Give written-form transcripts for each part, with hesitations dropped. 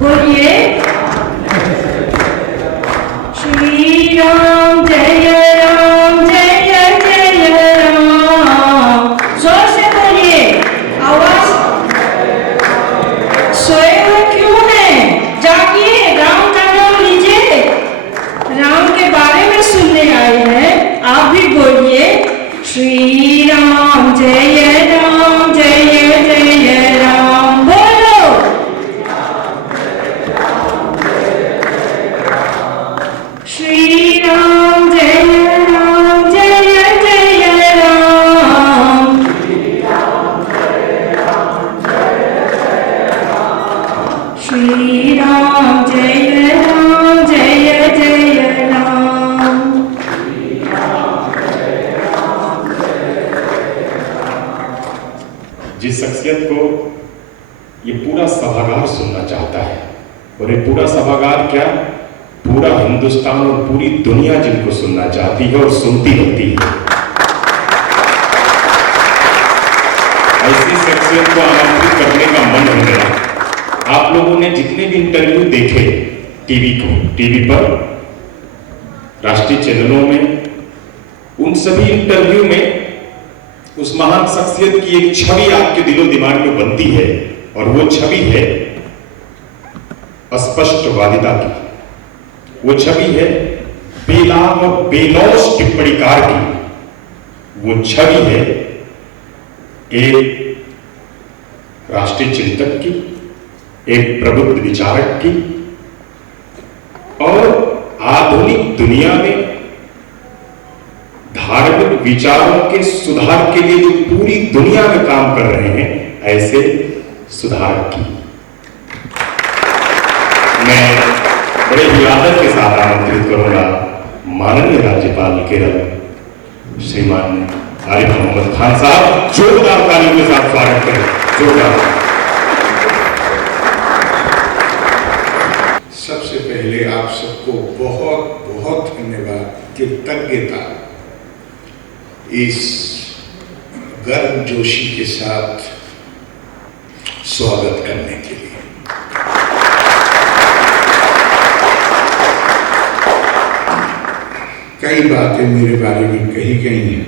बोलिए श्री राम जय राम जय जय राम। जोर से बोलिए, आवाज सोए हुए क्यों है? जागिए, राम का नाम लीजिए। राम के बारे में सुनने आए हैं, आप भी बोलिए श्री राम जय राम जय जय राम। बोलो श्री राम जय राम जय जय राम। श्री राम जय राम जय जय राम। जिस शख्सियत को ये पूरा सभागार सुनना चाहता है, और ये पूरा सभागार क्या, पूरा हिंदुस्तान और पूरी दुनिया जिनको सुनना चाहती है और सुनती रहती है, ऐसी शख्सियत को आमंत्रित करने का मन हो गया। आप लोगों ने जितने भी इंटरव्यू देखे टीवी पर, राष्ट्रीय चैनलों में, उन सभी इंटरव्यू में उस महान शख्सियत की एक छवि आपके दिलो दिमाग में बनती है, और वो छवि है अस्पष्टवादिता की। वो छवि है बेलाग और बेलौस टिप्पणीकार की। वो छवि है एक राष्ट्रीय चिंतक की, एक प्रबुद्ध विचारक की, और आधुनिक दुनिया में धार्मिक विचारों के सुधार के लिए जो पूरी दुनिया में काम कर रहे हैं, ऐसे सुधारक की मैं बड़े ही आदर के साथ आमंत्रित करूंगा माननीय राज्यपाल केरल श्रीमान आरिफ मोहम्मद खान साहब। जोरदार तालियों के साथ स्वागत करें, जोरदार। सबसे पहले आप सबको बहुत बहुत धन्यवाद, कृतज्ञता इस गर्मजोशी के साथ स्वागत करने के लिए। कई बातें मेरे बारे में कही गई हैं।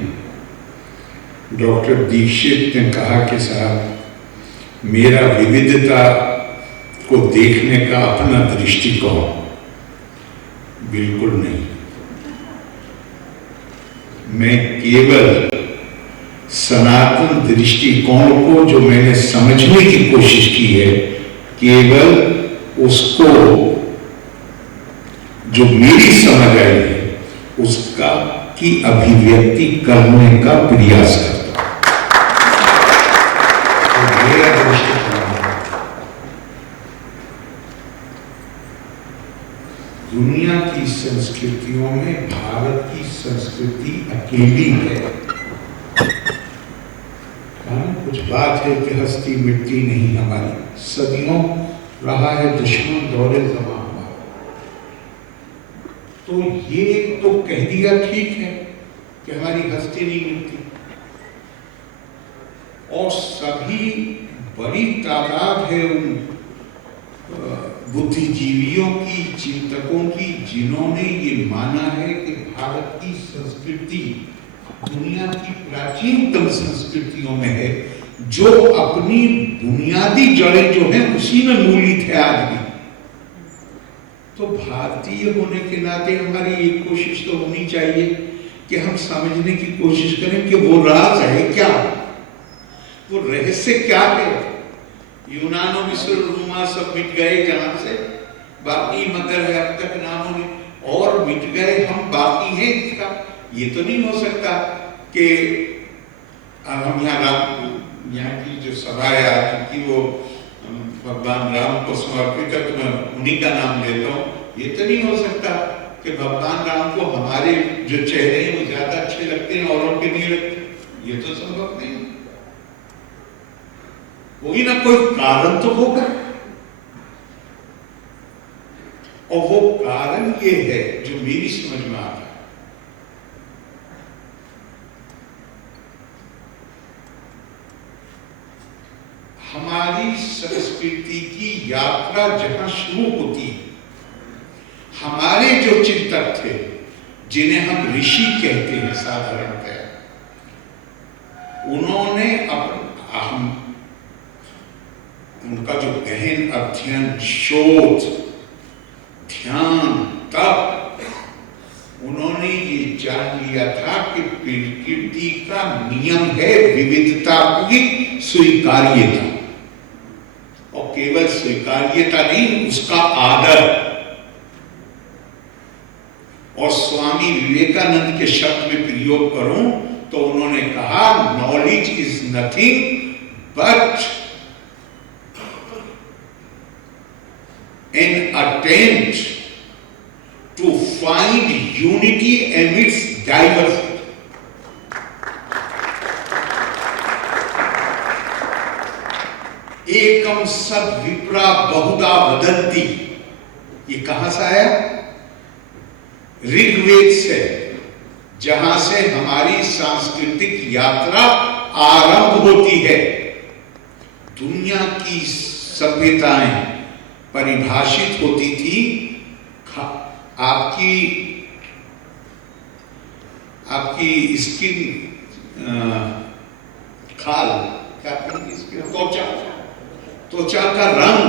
डॉक्टर दीक्षित ने कहा कि साहब मेरा विविधता को देखने का अपना दृष्टिकोण, बिल्कुल नहीं। मैं केवल सनातन दृष्टिकोण को जो मैंने समझने की कोशिश की है, केवल उसको जो मेरी समझ आई है उसका की अभिव्यक्ति करने का प्रयास करता हूं। मेरा दृष्टिकोण दुनिया की संस्कृतियों में भारत की संस्कृति अकेली है। कुछ बात है कि हस्ती मिटती नहीं हमारी, सदियों रहा है दुश्मन दौरे जमा हमारा। तो ये तो कह दिया ठीक है कि हमारी हस्ती नहीं मिटती, और सभी बड़ी तादाद है उन बुद्धिजीवियों की, चिंतकों की, जिन्होंने ये माना है कि भारत की संस्कृति दुनिया की प्राचीनतम संस्कृतियों में है, जो अपनी बुनियादी जड़ें जो हैं उसी में मूलित है आज भी। तो भारतीय होने के नाते हमारी एक कोशिश तो होनी चाहिए कि हम समझने की कोशिश करें कि वो राज है क्या, वो रहस्य क्या है। यूनानो मिस्र रोमा सब मिट गए जहां से, बाकी मगर है अब तक नामों और मिट गए, हम बाकी हैं इसका। ये तो नहीं हो सकता कि हम यहाँ की जो सभा है आज की वो भगवान राम को समर्पित है, तो मैं उन्हीं का नाम लेता हूँ। ये तो नहीं हो सकता कि भगवान राम को हमारे जो चेहरे हैं वो ज्यादा अच्छे लगते हैं औरों के नहीं लगते, ये तो संभव नहीं। कोई ना कोई कारण तो होगा, और वो कारण ये है जो मेरी समझ में आता है। हमारी संस्कृति की यात्रा जहां शुरू होती है, हमारे जो चिंतक थे, जिन्हें हम ऋषि कहते हैं साधारणतः, उन्होंने उनका जो गहन अध्ययन, शोध, ध्यान, तप, उन्होंने ये जान लिया था कि प्रकृति का नियम है विविधता की स्वीकार्यता, और केवल स्वीकार्यता नहीं, उसका आदर। और स्वामी विवेकानंद के शब्द में प्रयोग करूं तो उन्होंने कहा, knowledge is nothing but an attempt to find unity amidst diversity. एकम सद विप्रा बहुधा वदन्ति, ये कहां से आया? ऋग्वेद से, जहां से हमारी सांस्कृतिक यात्रा आरंभ होती है। दुनिया की सभ्यताएं परिभाषित होती थी आपकी स्किन, खाल, क्या त्वचा, त्वचा का रंग,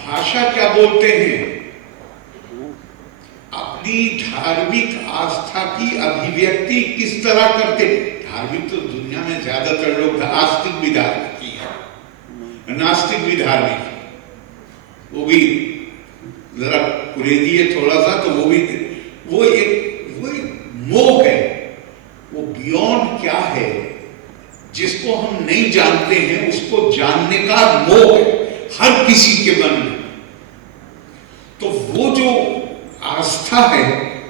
भाषा क्या बोलते हैं, अपनी धार्मिक आस्था की अभिव्यक्ति किस तरह करते। धार्मिक तो दुनिया में ज्यादातर लोग आस्तिक भी धार्मिक ही है, नास्तिक भी धार्मिक, वो भी जरा कुरेदिए थोड़ा सा, तो वो एक मोह है। वो बियॉन्ड क्या है जिसको हम नहीं जानते हैं, उसको जानने का मोह है हर किसी के मन में। तो वो जो आस्था है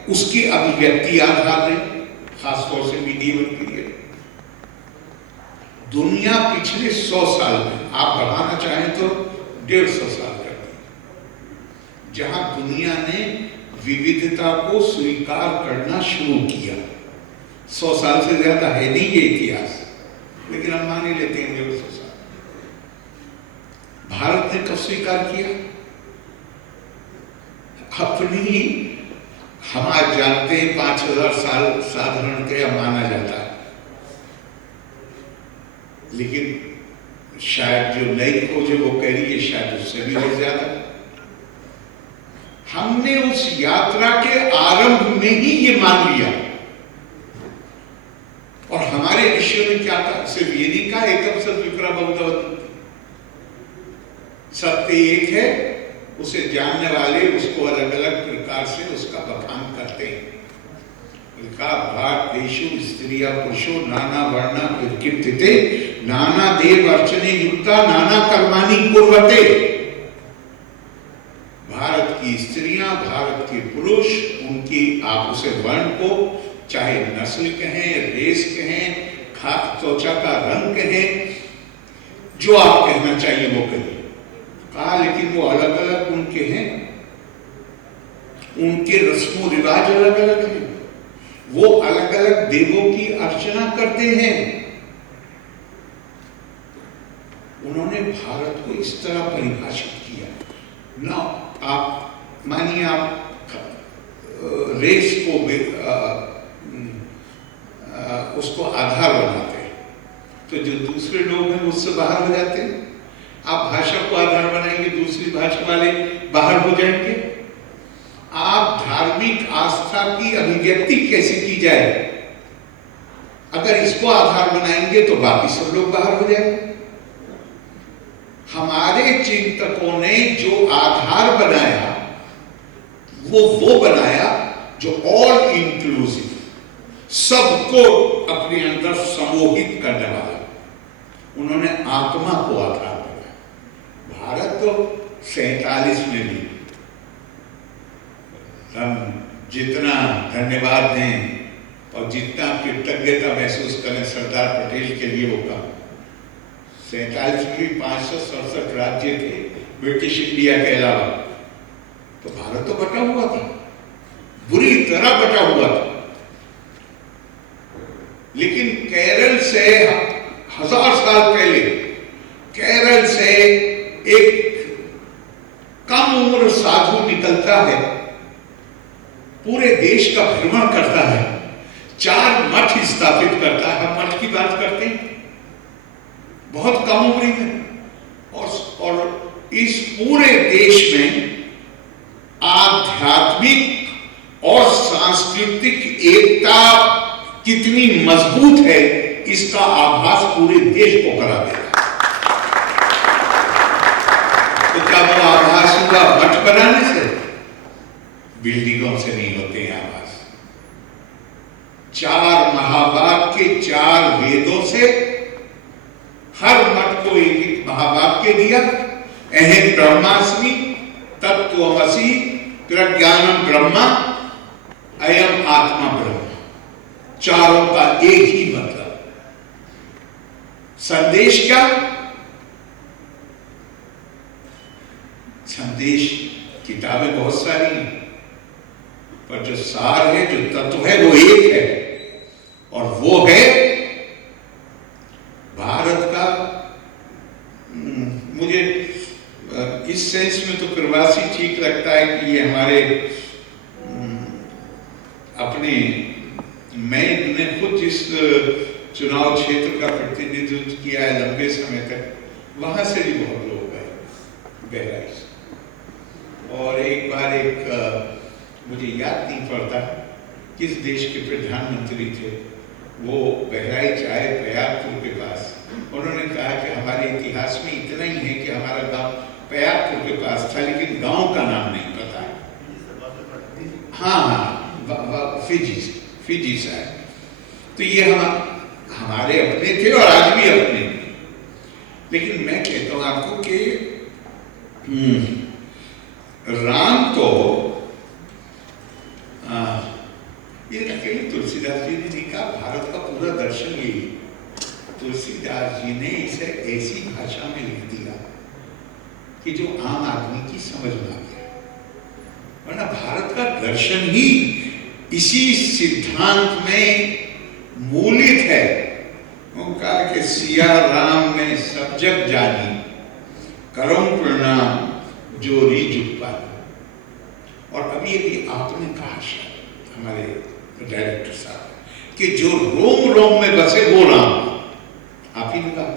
उसकी अभिव्यक्ति आधार है, खासतौर से मीडिएवल पीरियड। दुनिया पिछले 100 साल में, आप बढ़ाना चाहें तो 150 साल कर दी, जहां दुनिया ने विविधता को स्वीकार करना शुरू किया। 100 साल से ज्यादा है नहीं ये इतिहास, लेकिन हम मान ही लेते हैं 150 साल। भारत ने कब स्वीकार किया? अपनी, हम आज जानते हैं 5000 साल साधारणतः माना जाता है, लेकिन शायद जो नई खोज है वो कह रही है शायद उससे भी और ज्यादा। हमने उस यात्रा के आरंभ में ही ये मान लिया, और हमारे ऋषियों ने क्या कहा? सिर्फ ये नहीं कहा एकम सत विप्रा बहुधा वदन्ति, सत्य एक है, उसे जानने वाले उसको अलग अलग प्रकार से उसका बखान करते हैं। भारत देशु स्त्रिया पुरुषो नाना वर्णा विकीर्तिते नाना देव अर्चने युक्ता नाना कर्माणि कुर्वते। भारत की स्त्रियां, भारत के पुरुष, उनकी आप उसे वर्ण को चाहे नस्ल कहें, रेस कहें, त्वचा का रंग कहें, जो आप कहना चाहिए वो कहिए। कहा लेकिन वो अलग अलग उनके हैं, उनके रस्मों रिवाज अलग अलग हैं, वो अलग अलग देवों की अर्चना करते हैं। उन्होंने भारत को इस तरह परिभाषित किया ना। आप मानिए आप रेस को उसको आधार बनाते हैं, तो जो दूसरे लोग हैं उससे बाहर हो जाते हैं। आप भाषा को आधार बनाएंगे, दूसरी भाषा वाले बाहर हो जाएंगे। आप धार्मिक आस्था की अभिव्यक्ति कैसे की जाए, अगर इसको आधार बनाएंगे तो बाकी सब लोग बाहर हो जाएंगे। हमारे चिंतकों ने जो आधार बनाया वो बनाया जो ऑल इंक्लूसिव, सबको अपने अंदर समोहित करने वाला। उन्होंने आत्मा को आधार बनाया। भारत तो 47 में भी हम जितना धन्यवाद दें और जितना कृतज्ञता महसूस करें सरदार पटेल के लिए, वो कम। 47 में भी 567 राज्य थे ब्रिटिश इंडिया के अलावा, तो भारत तो बटा हुआ था, बुरी तरह बटा हुआ था। लेकिन केरल से 1000 साल पहले केरल से एक कम उम्र साधु निकलता है, पूरे देश का भ्रमण करता है, 4 मठ स्थापित करता है। मठ की बात करते हैं, बहुत कम उम्र में, और इस पूरे देश में आध्यात्मिक और सांस्कृतिक एकता कितनी मजबूत है, इसका आभास पूरे देश को करा देगा। तो क्या वो आभास हुआ मठ बनाने से? बिल्डिंगों से नहीं होते हैं आभास। 4 महावाक्य, 4 वेदों से हर मठ को एक महावाक्य दिया। अहम ब्रह्मास्मि, तत्त्वमसि, प्रज्ञानम ब्रह्मा, अयम आत्मा ब्रह्म। चारों का एक ही मतलब। संदेश क्या? संदेश किताबें बहुत सारी हैं, पर जो सार है, जो तत्व है, वो एक है, और वो है भारत का। मुझे इस सेंस में तो प्रवासी ठीक लगता है कि ये हमारे अपने, मैंने खुद जिस चुनाव क्षेत्र का प्रतिनिधित्व किया है लंबे समय तक, वहां से भी बहुत लोग गए बहराइच। और एक बार मुझे याद नहीं पड़ता किस देश के प्रधानमंत्री थे, वो बहराइच आए प्रयागपुर के पास। उन्होंने कहा कि हमारे इतिहास में इतना ही है कि हमारा गांव प्रयागपुर के पास था, लेकिन गांव का नाम नहीं पता। हाँ, फिजी से आए। तो ये हमारे अपने थे और आज भी अपने। लेकिन मैं कहता हूं आपको कि राम तो ये अकेले तुलसीदास जी ने नहीं कहा, भारत का पूरा दर्शन यही। तुलसीदास जी ने इसे ऐसी भाषा में लिख दिया कि जो आम आदमी की समझ में आ गया। वरना भारत का दर्शन ही इसी सिद्धांत में मूलित है। वो कहा कि सिया राम ने सब जग जानी, करम प्रणाम जोरी जुग पानी। और अभी अभी आपने कहा हमारे डायरेक्टर साहब कि जो रोम रोम में बसे वो राम, आप ही ने कहा।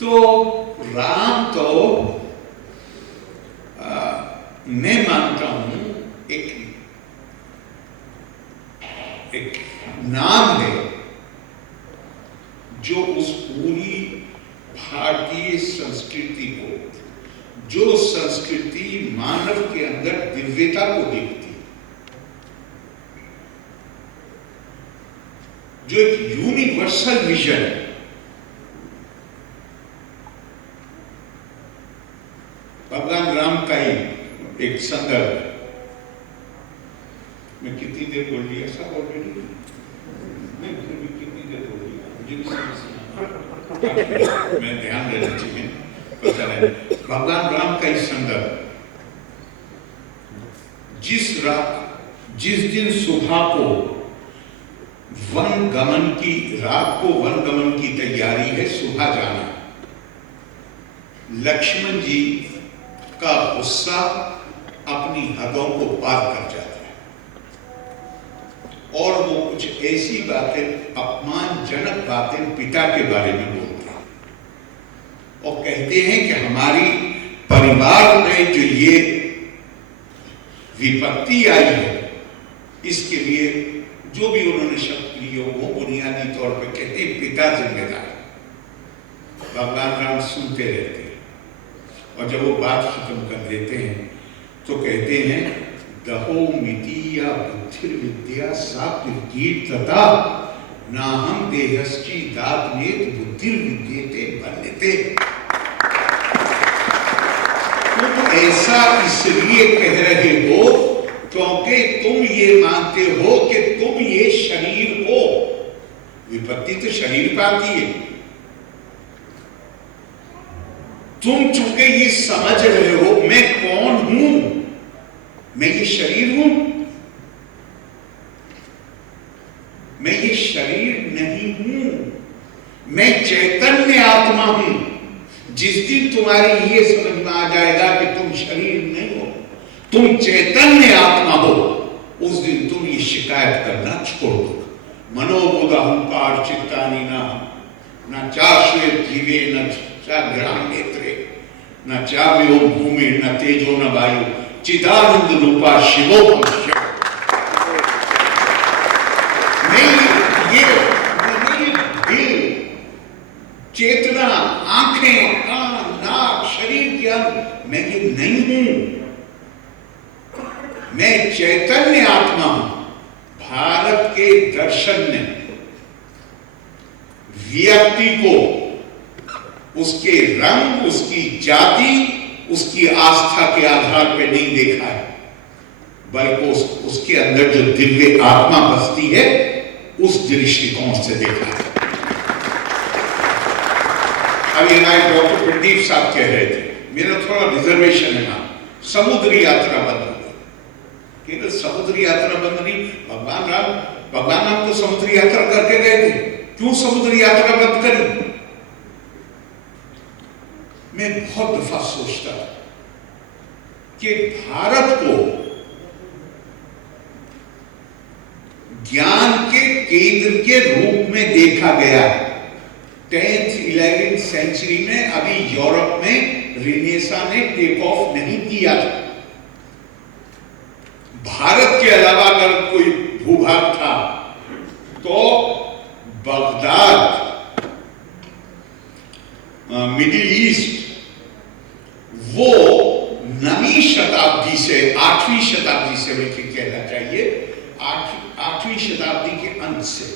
तो राम तो मैं मानता हूं एक नाम है जो उस पूरी भारतीय संस्कृति को, जो संस्कृति मानव के अंदर दिव्यता को देखती, जो एक यूनिवर्सल विजन, भगवान राम का ही एक संदर्भ। मैं कितनी देर बोल लिया सब ऑलरेडी? नहीं, फिर भी कितनी देर बोल लिया मुझे भी समझ, मैं ध्यान देना चाहिए, पता नहीं। भगवान राम का ही संदर्भ, जिस दिन सुबह को वन गमन की, रात को वन गमन की तैयारी है, सुबह जाना, लक्ष्मण जी का गुस्सा अपनी हदों को पार कर जाता है और वो कुछ ऐसी बातें, अपमानजनक बातें पिता के बारे में बोलते हैं और कहते हैं कि हमारी परिवार में जो ये विपत्ति आई है, इसके लिए जो भी उन्होंने शब्द लिए वो बुनियादी तौर पर कहते हैं पिता जिम्मेदार। भगवान राम सुनते रहते हैं और जब वो बात खत्म कर देते हैं तो कहते हैं दहो मिति या बुद्धिर विद्या सा कीर्तता ना हम देहस्ची दातनेत बुद्धिर विद्येते बन्यते। तुम ऐसा इसलिए कह रहे हो क्योंकि तुम ये मानते हो कि तुम ये शरीर हो। विपत्ति तो शरीर पर आती है। तुम चूंकि ये समझ रहे हो मैं कौन हूं, मैं ये शरीर हूं, मैं ये शरीर नहीं हूं, मैं चैतन्य आत्मा हूं। जिस दिन तुम्हारी ये समझ में आ जाएगा कि तुम शरीर नहीं हो, तुम चैतन्य आत्मा हो, उस दिन तुम ये शिकायत करना छोड़ दो। मनोबुध अहंकार चित्तानी न चाश्वेत जीवे न चाग्राम नेत्रे न चाव्यो भूमि न तेजो न वायु चिदानंद रूपा शिवो भक्ष्य। दिल, चेतना, आंखें, कान, नाक, शरीर के अंग, मैं ये नहीं हूं। मैं चैतन्य आत्मा हूं। भारत के दर्शन ने व्यक्ति को उसके रंग, उसकी जाति, उसकी आस्था के आधार पर नहीं देखा है, बल्कि उसके अंदर जो दिव्य आत्मा बसती है उस दृष्टिकोण से देखा है। अभी हमारे डॉक्टर प्रदीप साहब कह रहे थे, मेरा थोड़ा रिजर्वेशन है ना, समुद्री यात्रा बंद हो गई। केवल समुद्री यात्रा बंद नहीं, भगवान राम तो समुद्री यात्रा करके गए थे, क्यों समुद्री यात्रा बंद करी? मैं बहुत दफा सोचता कि भारत को ज्ञान के केंद्र के रूप में देखा गया है। 10th 11th सेंचुरी में अभी यूरोप में रिनेसा ने टेक ऑफ नहीं किया था। भारत के अलावा अगर कोई भूभाग था तो बगदाद, मिडिल ईस्ट, वो 9वीं शताब्दी से 8वीं शताब्दी से बल्कि कहना चाहिए 8वीं शताब्दी के अंत से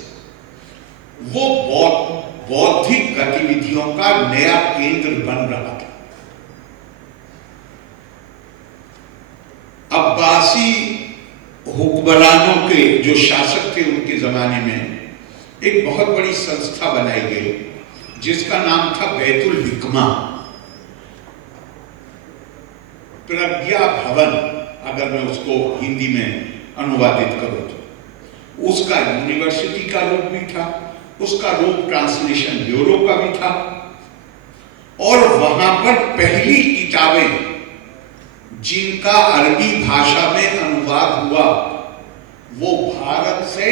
वो बौद्धिक गतिविधियों का नया केंद्र बन रहा था। अब्बासी हुक्मरानों के जो शासक थे उनके जमाने में एक बहुत बड़ी संस्था बनाई गई जिसका नाम था बैतुल हिकमा, प्रज्ञा भवन, अगर मैं उसको हिंदी में अनुवादित करूं तो। उसका यूनिवर्सिटी का रूप भी था, उसका रूप ट्रांसलेशन ब्यूरो का भी था, और वहां पर पहली किताबें जिनका अरबी भाषा में अनुवाद हुआ वो भारत से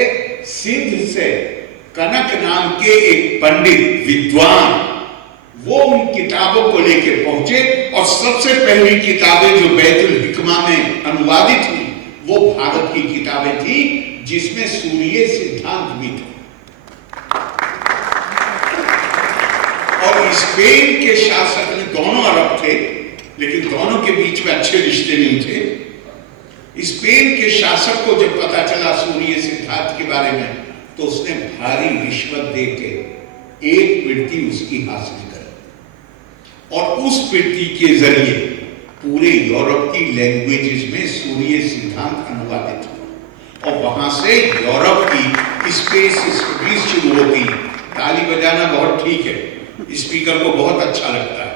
सिंध से कनक नाम के एक पंडित विद्वान वो उन किताबों को लेकर पहुंचे, और सबसे पहली किताबें जो बैतुल हिकमा में अनुवादित हुई वो भारत की किताबें थी जिसमें सूर्य सिद्धांत भी था। और स्पेन के शासक ने, दोनों अरब थे लेकिन दोनों के बीच में अच्छे रिश्ते नहीं थे। स्पेन के शासक को जब पता चला सूर्य सिद्धांत के बारे में तो उसने भारी रिश्वत देके एक पृथ्वी उसकी हासिल कर, और उस पृथ्वी के जरिए पूरे यूरोप की लैंग्वेजेस में सूर्य सिद्धांत अनुवादित हुआ, और वहां से यूरोप की स्पेस स्टडीज शुरू होती। ताली बजाना बहुत ठीक है, स्पीकर को बहुत अच्छा लगता है,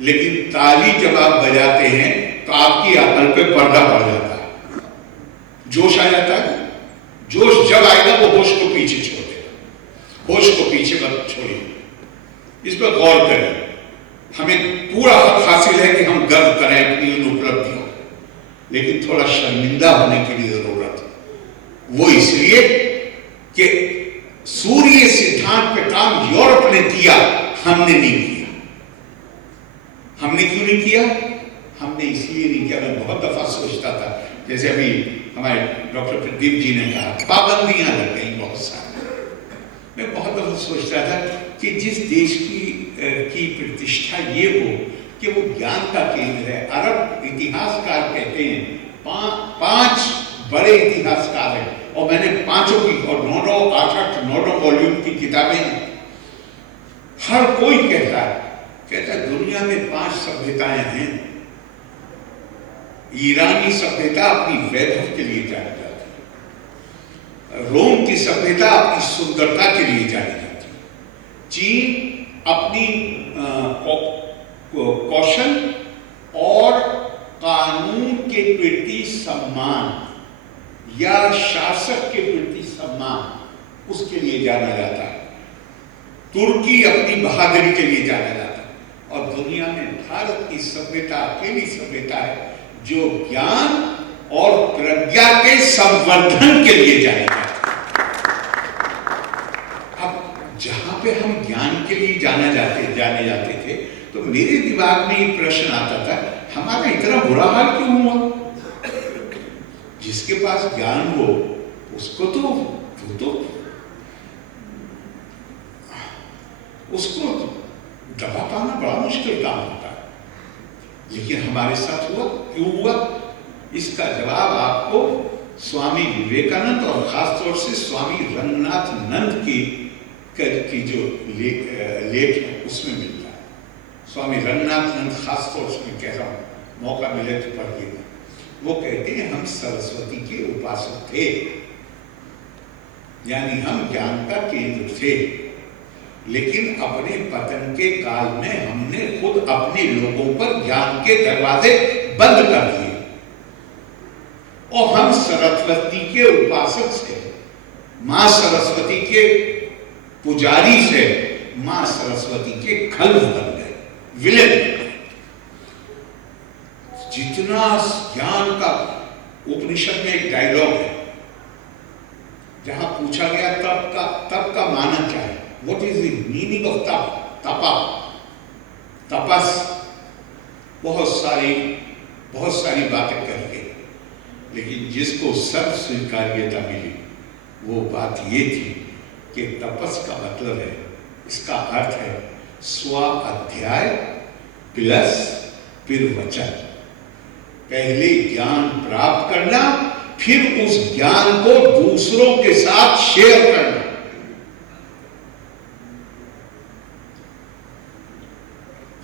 लेकिन ताली जब आप बजाते हैं तो आपकी अकल पे पर्दा पड़ जाता है, जोश आ जाता है। जोश जब आएगा वो होश को पीछे छोड़ देगा, होश को पीछे मत छोड़िए, इस पर गौर करें। हमें पूरा हक हासिल है कि हम गर्व करें अपनी उन उपलब्धियों, लेकिन थोड़ा शर्मिंदा होने की भी जरूरत है। वो इसलिए कि सूर्य सिद्धांत पे काम यूरोप ने किया, हमने नहीं किया। हमने क्यों नहीं किया? हमने इसलिए नहीं किया। मैं बहुत दफा सोचता था, जैसे अभी हमारे डॉक्टर प्रदीप जी ने कहा पाबंदियां लग गई बहुत सारी। मैं बहुत दफा सोच रहा था कि जिस देश की प्रतिष्ठा ये हो कि वो ज्ञान का केंद्र है। अरब इतिहासकार कहते हैं 5 बड़े इतिहासकार हैं, और मैंने पांचों की, और 9 वॉल्यूम की किताबें। हर कोई कहता है दुनिया में 5 सभ्यताएं हैं। ईरानी सभ्यता अपनी वैभव के लिए जानी जाती है, रोम की सभ्यता अपनी सुंदरता के लिए जानी जाती है, चीन अपनी कौशल और कानून के प्रति सम्मान या शासक के प्रति सम्मान उसके लिए जाना जाता है, तुर्की अपनी बहादुरी के लिए जाना जाता है, और दुनिया में भारत की सभ्यता अकेली सभ्यता है जो ज्ञान और प्रज्ञा के संवर्धन के लिए जाएगा। अब जहां पे हम ज्ञान के लिए जाने जाते थे तो मेरे दिमाग में एक प्रश्न आता था, हमारा इतना बुरा हाल क्यों हुआ? जिसके पास ज्ञान हो उसको उसको दबा पाना बड़ा मुश्किल काम होता है, लेकिन हमारे साथ हुआ। क्यों हुआ? इसका जवाब आपको स्वामी विवेकानंद और खासतौर से स्वामी रंगनाथ नंद की जो लेख है उसमें मिलता है। स्वामी रंगनाथ नंद खासतौर से मैं कह रहा हूँ, मौका मिले तो पढ़िएगा। वो कहते हैं हम सरस्वती के उपासक थे, यानी हम ज्ञान का केंद्र थे, लेकिन अपने पतन के काल में हमने खुद अपने लोगों पर ज्ञान के दरवाजे बंद कर दिए और हम सरस्वती के उपासक से मां सरस्वती के पुजारी से मां सरस्वती के खल्व बन गए, विलेन बन गए। जितना ज्ञान का उपनिषद में एक डायलॉग है जहां पूछा गया तप का माना क्या है, what is the meaning of तपा, तपस, बहुत सारी बातें करके, लेकिन जिसको सर्व स्वीकार्यता मिली वो बात ये थी कि तपस का मतलब है, इसका अर्थ है स्व अध्याय प्लस फिर वचन। पहले ज्ञान प्राप्त करना, फिर उस ज्ञान को दूसरों के साथ शेयर करना।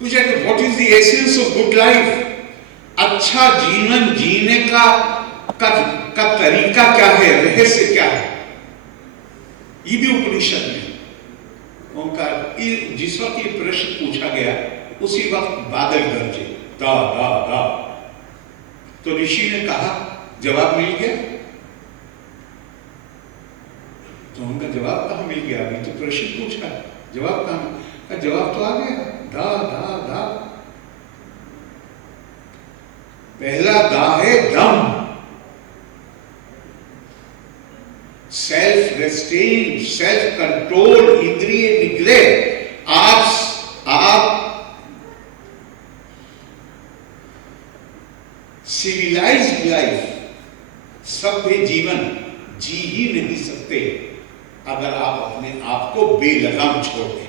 पूछा कि what is the essence of good life, अच्छा जीवन जीने का तरीका क्या है, रहस्य क्या है? ये भी उपनिषद में उनका जिस वक्त ये प्रश्न पूछा गया उसी वक्त बादल गरजे, दा दा दा। तो ऋषि ने कहा, जवाब मिल गया? तो उनका जवाब कहां मिल गया? अभी तो प्रश्न पूछा, जवाब कहां? जवाब तो आ गया, दा दा दा। पहला दा है दम, सेल्फ रेस्ट्रेन, सेल्फ कंट्रोल, इंद्रिय निग्रह। आप सिविलाइज्ड लाइफ, सभ्य जीवन जी ही नहीं सकते अगर आप अपने आप को बेलगाम छोड़ दें।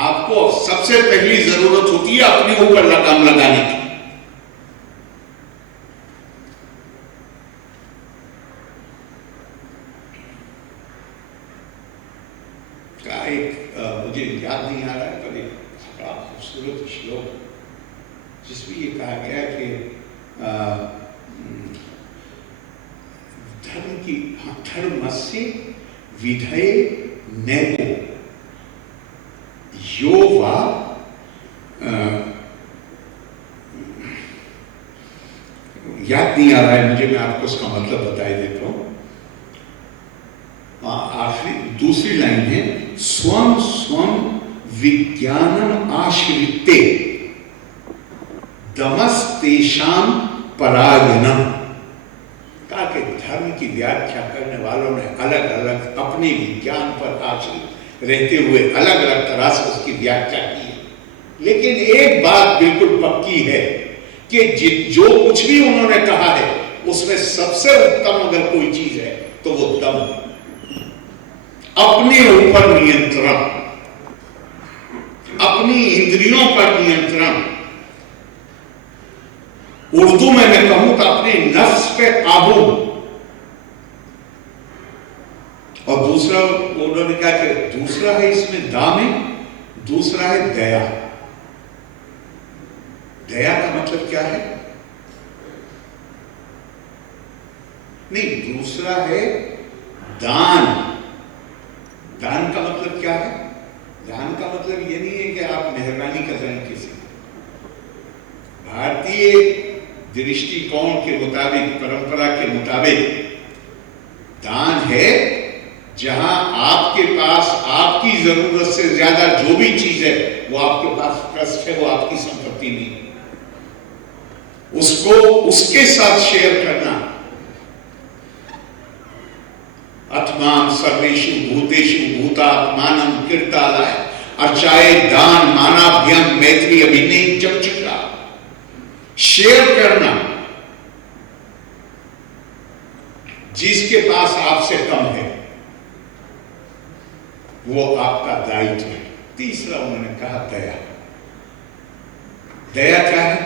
आपको सबसे पहली जरूरत होती है अपने ऊपर लगाम लगाने की। मुझे याद नहीं आ रहा है, पर एक बड़ा खूबसूरत श्लोक जिसमें ये कहा गया कि धर्मस्य विधये नैको यो वा याद नहीं आ रहा है मुझे, मैं आपको उसका मतलब बताई देता हूं। आखिरी दूसरी लाइन है, स्वम स्वम विज्ञानम आश्रिते दमस्तेषाम परायणम। कहा कि धर्म की व्याख्या करने वालों ने अलग अलग अपने विज्ञान पर आश्रित रहते हुए अलग अलग तरह से उसकी व्याख्या की है, लेकिन एक बात बिल्कुल पक्की है कि जो कुछ भी उन्होंने कहा है उसमें सबसे उत्तम अगर कोई चीज है तो वो दम, अपने ऊपर नियंत्रण, अपनी इंद्रियों पर नियंत्रण। उर्दू में मैं कहूं तो अपने नफ्स पे काबू। और दूसरा उन्होंने कहा कि दूसरा है इसमें दाम, दूसरा है दया। दया का मतलब क्या है? नहीं, दूसरा है दान। दान का मतलब क्या है? दान का मतलब ये नहीं है कि आप मेहरबानी कर रहे हैं किसी। भारतीय दृष्टिकोण के मुताबिक, परंपरा के मुताबिक दान है जहां आपके पास आपकी जरूरत से ज्यादा जो भी चीज है वो आपके पास ट्रस्ट है, वो आपकी संपत्ति नहीं, उसको उसके साथ शेयर करना। आत्मान सर्वेषु भूतेषु भूतात्मानं कीर्तालय अर्चाए दान मानाभ्यम मैत्री अभिनय चक्षुषा। शेयर करना, जिसके पास आपसे कम है वो आपका दायित्व है। तीसरा उन्होंने कहा दया। दया क्या है?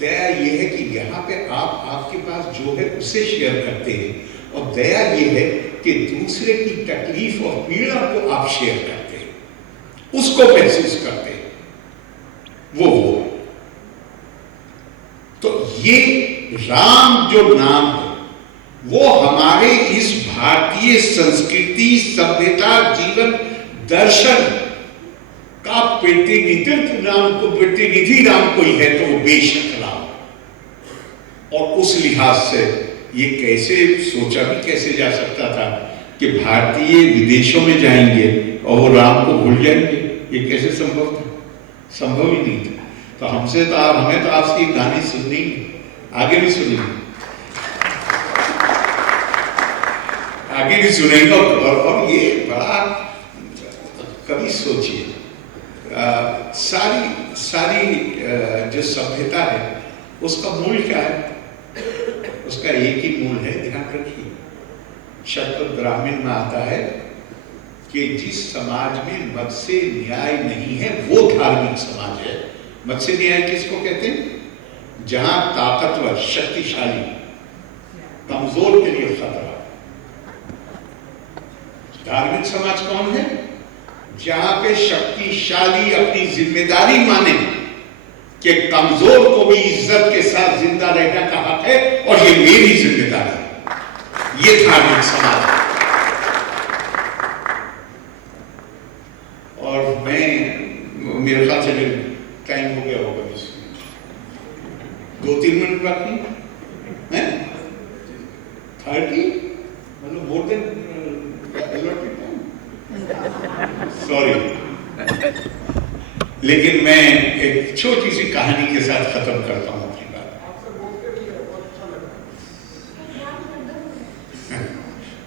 दया यह है कि यहां पे आप आपके पास जो है उसे शेयर करते हैं, और दया यह है कि दूसरे की तकलीफ और पीड़ा को आप शेयर करते हैं, उसको महसूस करते हैं, वो तो ये राम जो नाम है वो हमारे इस भारतीय संस्कृति सभ्यता जीवन दर्शन का प्रतिनिधित्व प्रतिनिधि राम कोई है तो वो बेशक राम। और उस लिहाज से ये कैसे सोचा भी कैसे जा सकता था कि भारतीय विदेशों में जाएंगे और वो राम को भूल जाएंगे? ये कैसे संभव था? संभव ही नहीं था। तो हमसे तो हमें तो आपसे ये कहानी सुननी, आगे भी सुनेंगे, आगे भी सुनेंगे। और ये बड़ा कभी सोचिए, सारी जो सभ्यता है उसका मूल क्या है? उसका एक ही मूल है, ध्यान रखिए। शब्द ब्राह्मण में आता है कि जिस समाज में मत्स्य न्याय नहीं है वो धार्मिक समाज है। मत्स्य न्याय किसको कहते हैं? जहां ताकतवर, शक्तिशाली कमजोर के लिए खतरा। धार्मिक समाज कौन है? जहां पे शक्तिशाली अपनी जिम्मेदारी माने कि कमजोर को भी इज्जत के साथ जिंदा रहने का हक है और ये मेरी जिम्मेदारी है। ये धार्मिक समाज है। और मेरे ख्याल से टाइम हो गया होगा, 2-3 मिनट बाकी है, 30 मतलब मोर देन सॉरी। लेकिन मैं एक छोटी सी कहानी के साथ खत्म करता हूं अपनी बात।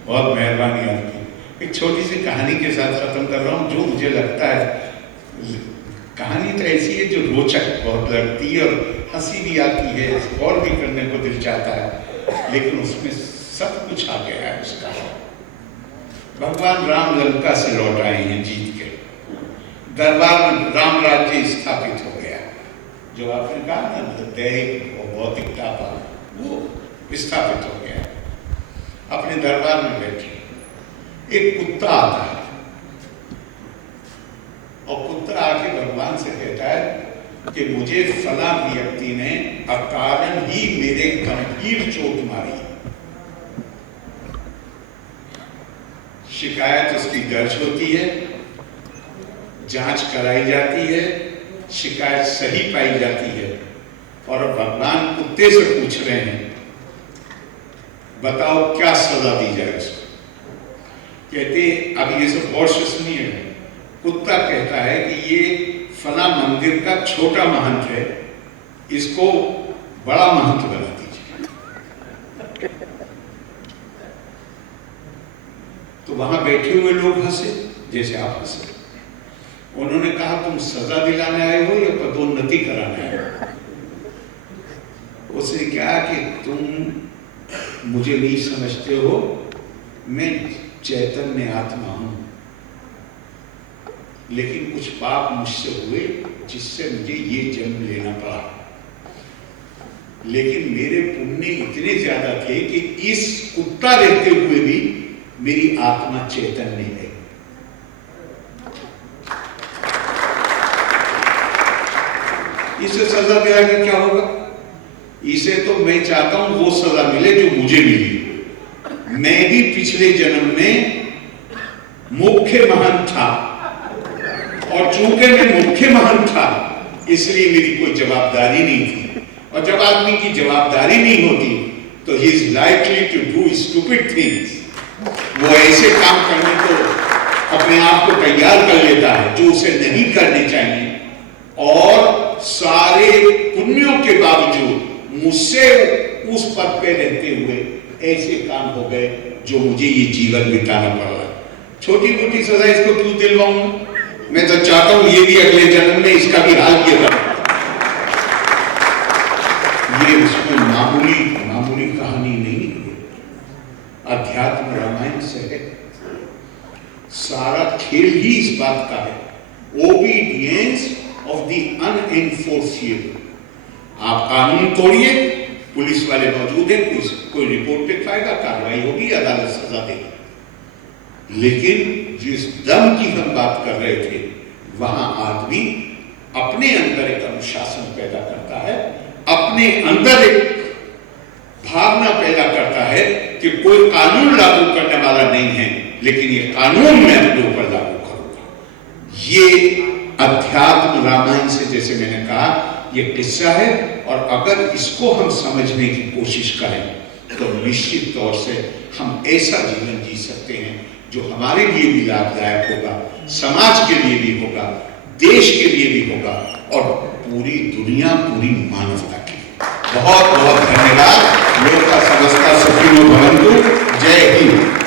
बहुत मेहरबानी आपकी। एक छोटी सी कहानी के साथ खत्म कर रहा हूं, जो मुझे लगता है कहानी तो ऐसी है जो रोचक बहुत लगती है और हंसी भी आती है, और भी करने को दिल चाहता है, लेकिन उसमें सब कुछ आ गया है उसका। भगवान राम लंका से लौट आए हैं जीत के, दरबार में राम राज्य स्थापित हो गया। जो आपने कहा ना दैहिक और भौतिकता का, वो स्थापित हो गया। अपने दरबार में बैठे, एक कुत्ता आता है और कुत्ता आके भगवान से कहता है कि मुझे फला व्यक्ति ने अकारण ही मेरे गंभीर चोट मारी। शिकायत उसकी दर्ज होती है, जांच कराई जाती है, शिकायत सही पाई जाती है, और भगवान कुत्ते से पूछ रहे हैं बताओ क्या सजा दी जाए उसको। कहते अब ये सब गौर से सुनिए। कुत्ता कहता है कि ये फला मंदिर का छोटा महंत है, इसको बड़ा महंत बना दीजिए। तो वहां बैठे हुए लोग हंसे जैसे आप हंसे। उन्होंने कहा तुम सजा दिलाने आए हो या पदोन्नति कराने आए हो? उसने कहा कि तुम मुझे नहीं समझते हो, मैं चैतन्य आत्मा हूं, लेकिन कुछ पाप मुझसे हुए जिससे मुझे ये जन्म लेना पड़ा। लेकिन मेरे पुण्य इतने ज्यादा थे कि इस कुत्ता रहते हुए भी मेरी आत्मा चैतन्य है। इसे सजा दिला के क्या होगा? इसे तो मैं चाहता हूं वो सजा मिले जो मुझे मिली। मैं भी पिछले जन्म में मुख्य महंत था, और चूंकि मैं मुख्य महंत था इसलिए मेरी कोई जवाबदारी नहीं थी। और जब आदमी की जवाबदारी नहीं होती तो he is likely to do stupid things. वो ऐसे काम करने को अपने आप को तैयार कर लेता है जो उसे नहीं करने चाहिए, और सारे पुण्यों के बावजूद मुझसे उस पद पे रहते हुए ऐसे काम हो गए जो मुझे ये जीवन बिताना पड़ रहा है। छोटी मोटी सजा इसको क्यों दिलवाऊं? मैं तो चाहता हूं ये भी अगले जन्म में इसका भी हाल किया था। ये उसमें मामूली कहानी नहीं है, अध्यात्म रामायण से है। सारा खेल ही इस बात का है, ओबीडियंस ऑफ द अनएनफोर्सिएबल। आप कानून तोड़िए, पुलिस वाले मौजूद हैं, कोई रिपोर्ट लिखवाएगा, कार्रवाई होगी, अदालत सजा देगी। लेकिन जिस दम की हम बात कर रहे थे, वहां आदमी अपने अंदर एक अनुशासन पैदा करता है, अपने अंदर एक भावना पैदा करता है कि कोई कानून लागू करने वाला नहीं है, लेकिन ये कानून मैं अपने ऊपर लागू करूंगा। ये अध्यात्म रामायण से, जैसे मैंने कहा, ये किस्सा है, और अगर इसको हम समझने की कोशिश करें तो निश्चित तौर से हम ऐसा जीवन जी सकते हैं जो हमारे लिए भी लाभदायक होगा, समाज के लिए भी होगा, देश के लिए भी होगा, और पूरी दुनिया, पूरी मानवता के लिए। बहुत बहुत धन्यवाद। लोक समस्ता सुखिनो भवन्तु। जय हिंद।